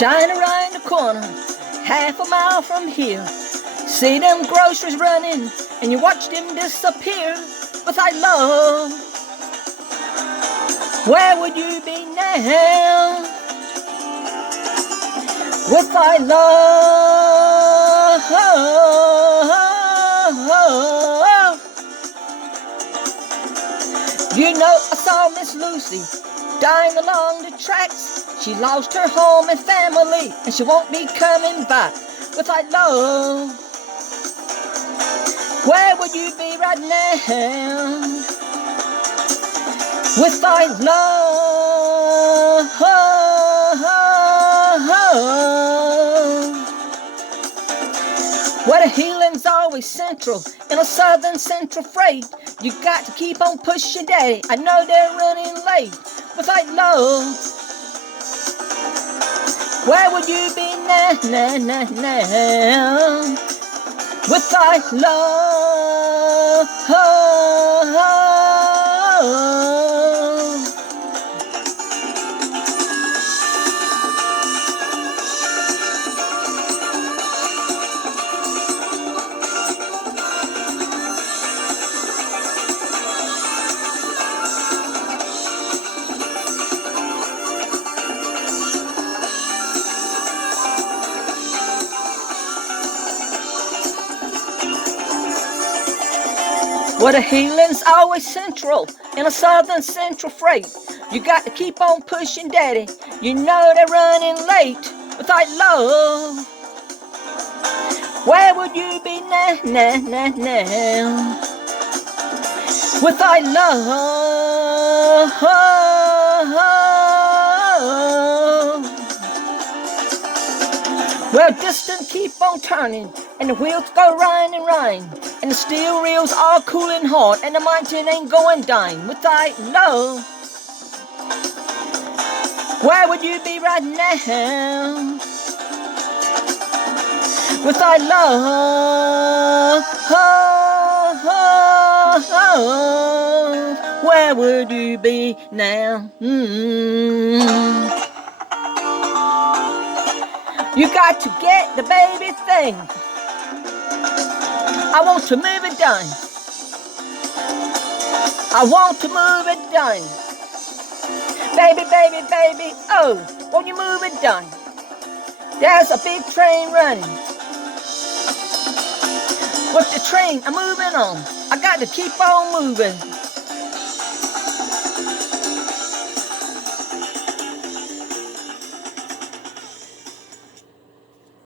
Dying around the corner, half a mile from here. See them groceries running, and you watch them disappear. Without love, where would you be now? Without love, you know, I saw Miss Lucy dying along the tracks. She lost her home and family, and she won't be coming back. Without love, where would you be right now? Without love, where the healing's always central in a southern central freight. You got to keep on pushing, daddy. I know they're running late. Without love, where would you be now? Without love, where the healing's always central in a southern central freight. You got to keep on pushing, daddy. You know they're running late. Without love, where would you be now? Without love, well, distance keep on turning, and the wheels go round and round, and the steel reels are cooling hard, and the mountain ain't going down. Without love, where would you be right now? Without love, where would you be now? You got to get the baby thing. I want to move it down. I want to move it down. Baby, baby, baby, oh, won't you move it down? There's a big train running. With the train, I'm moving on. I got to keep on moving.